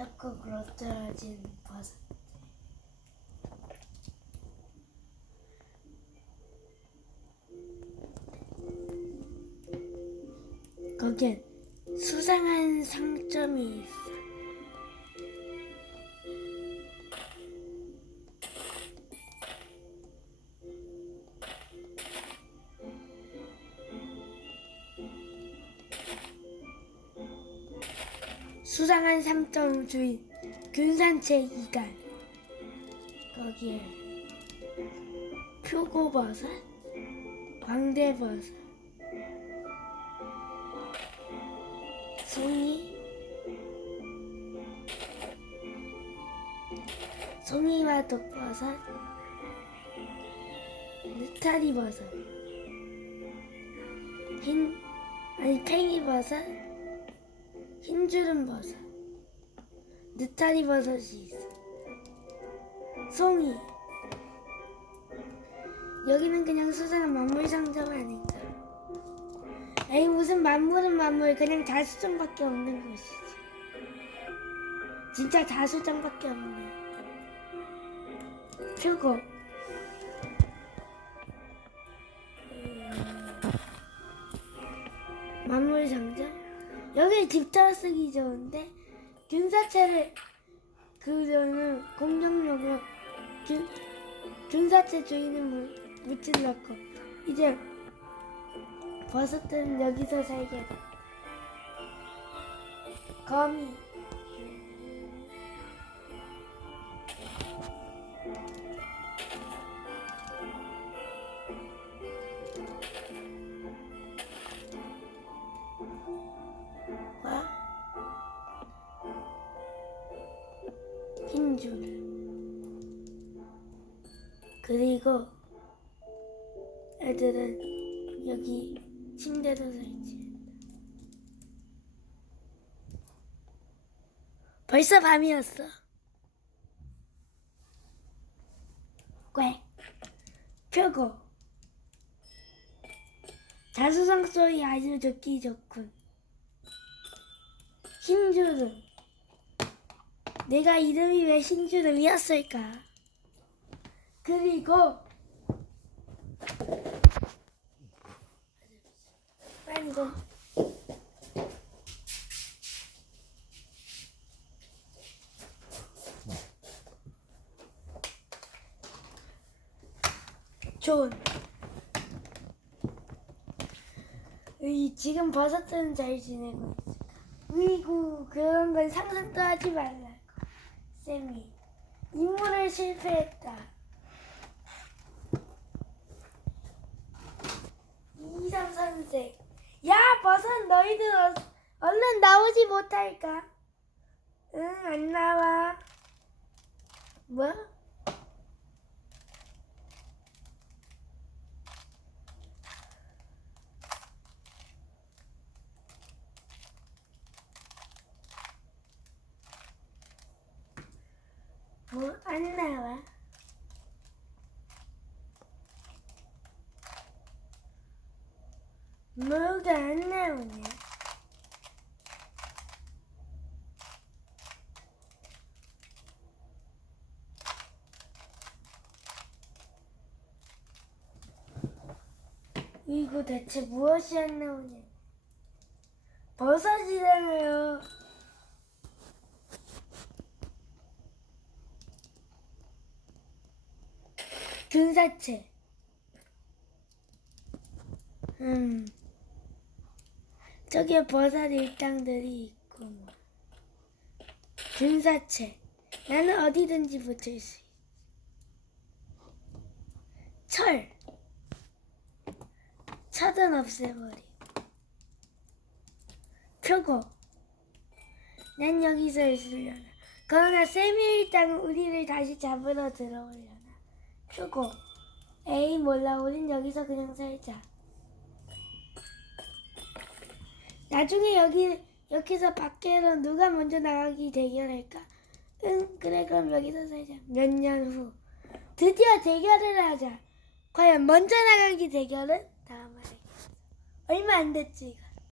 협곡으로 떨어진 버섯. 거기엔 수상한 상점이 있어. 수상한 상점 주인 균산채 이간. 거기에 표고버섯, 광대버섯, 송이, 송이와 독버섯, 느타리 버섯, 흰 아니 팽이 버섯, 흰주름 버섯, 느타리 버섯이 있어. 송이. 여기는 그냥 수상한 만물 상점 아닌가? 에이 무슨 만물은 만물 그냥 다수정밖에 없는 곳이지. 진짜 다수정밖에 없네. 표고. 음, 만물 상점? 여기 집터 쓰기 좋은데 균사체를 그거는 공격력으로 균, 균사체 주인은 무, 무찔렀고 이제 버섯들은 여기서 살게 돼. 거미 흰 줄. 그리고 애들은 여기 침대도 설치했다 벌써 밤이었어. 꽤. 표고. 자수성 소리 아주 듣기 좋군. 흰주름 내가 이름이 왜 흰주름이었을까? 그리고 아이고 좋은 이 지금 버섯들은 잘 지내고 있을까? 으이구 그런 건 상상도 하지 말라고 쌤이 임무를 실패했다 이삼 선생 야 버섯 너희들 어- 얼른 나오지 못할까? 응 안 나와 뭐? 뭐 안 나와? 뭐가 안 나오냐? 이거 대체 무엇이 안 나오냐? 버섯이잖아요. 균사체. 음. 저기에 버섯 일당들이 있고 뭐. 균사체. 나는 어디든지 붙일 수 있어. 철. 철은 없애버리. 표고. 난 여기서 있으려나. 그러나 쌤이 일당 우리를 다시 잡으러 들어오려나. 표고. 에이 몰라 우린 여기서 그냥 살자. 나중에 여기 여기서 밖으로 누가 먼저 나가기 대결할까? 응 그래 그럼 여기서 살자. 몇 년 후 드디어 대결을 하자. 과연 먼저 나가기 대결은 다음 화에 얼마 안 됐지 이거.